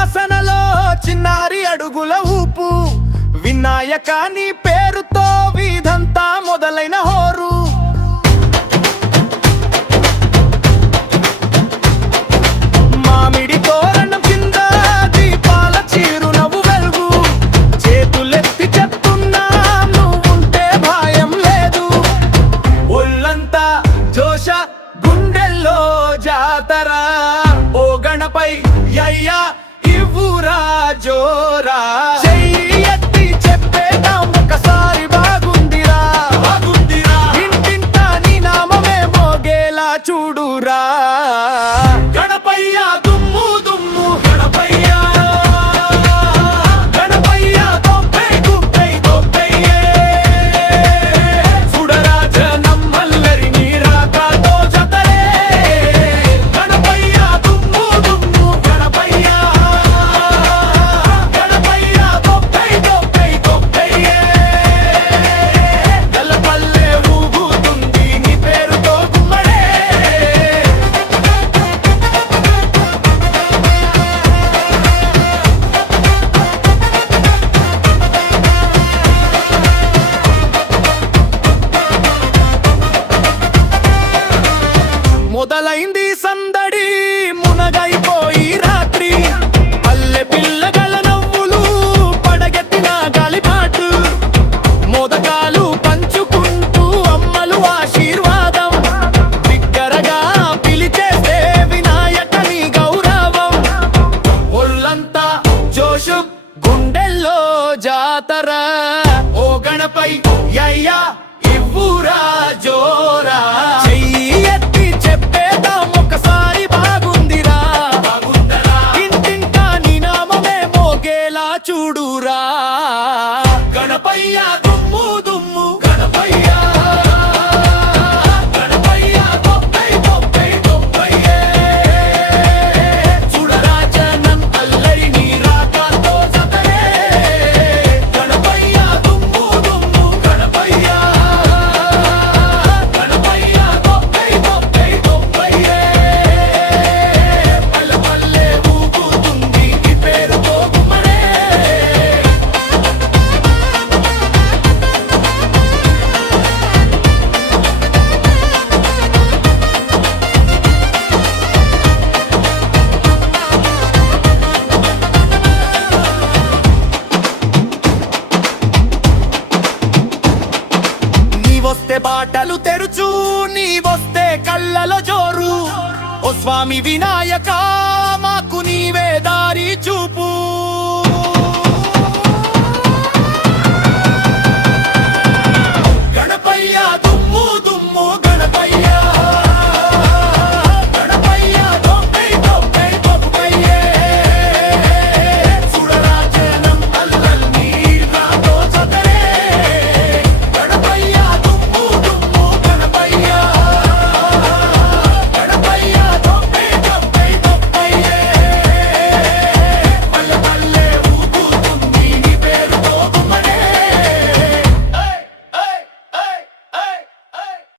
వాసనలో చిన్నారి అడుగుల ఊపు వినాయక నీ పేరుతో వీధంతా మొదలైన హోరు. మామిడి తోరణం కింద దీపాల చిరునవ్వు వెలుగు చేతులెత్తి చెప్తున్నాం నువ్వుంటే భయం లేదు. ఒళ్ళంతా జోష గుండెల్లో జాతర ఓ గణపై యయ్యా ఇవ్వురా జోరా. చెయ్యి ఎత్తి చెప్పేద్దాం ఒకసారి బాగుందిరా బాగుందిరా, ఇంటింటా నీ నామమే మోగేలా చూడురా. గణపయ్య దుమ్ము దుమ్ము గణపయ్య, గణపయ్య తొప్పై గుప్పై తొప్పయ్యే, చూడరా జనం మల్లరిని రాకతో జతరే. గణపయ్య దుమ్ము దుమ్ము గణపయ్య, గణపయ్య తొప్పై తొప్పై తొప్పయ్యే, గల్లపల్లె ఊగుతుంది నీ పేరుతో గుమ్మడే. మొదలైంది సందడి మునగైపోయి రాత్రి, పల్లె పిల్లగల నవ్వులు పడగెత్తిన గాలిపాటు, మోదకాలు పంచుకుంటూ అమ్మలు ఆశీర్వాదం, బిగ్గరగా పిలిచేసే వినాయకని గౌరవం. ఒళ్ళంతా జోషు గుండెల్లో జాతర ఓ గణపై యయ్యా ఇవ్వురా జోరా. చెయ్యి ఎత్తి చెప్పేద్దాం ఒకసారి బాగుందిరా బాగుందరా, ఇంటింటా నీ నామమే మోగేలా చూడురా. గణపయ్య దుమ్ము దుమ్ము గణపయ్య, గణపయ్య తొప్పై తొప్పై తొప్పయ్యే, చూడరా జనం అల్లరిని రాకతో జతరే. గణపయ్య దుమ్ము దుమ్ము గణపయ్య, గణపయ్య తొప్పై తొప్పై తొప్పయ్యే, పల్లె పల్లె ఊగుతుంది నీ పేరుతో గుమ్మడే. నీ వస్తే బాటలు తెరుచు, నీ వస్తే కళ్ళలో జోరు, ఓ స్వామి వినా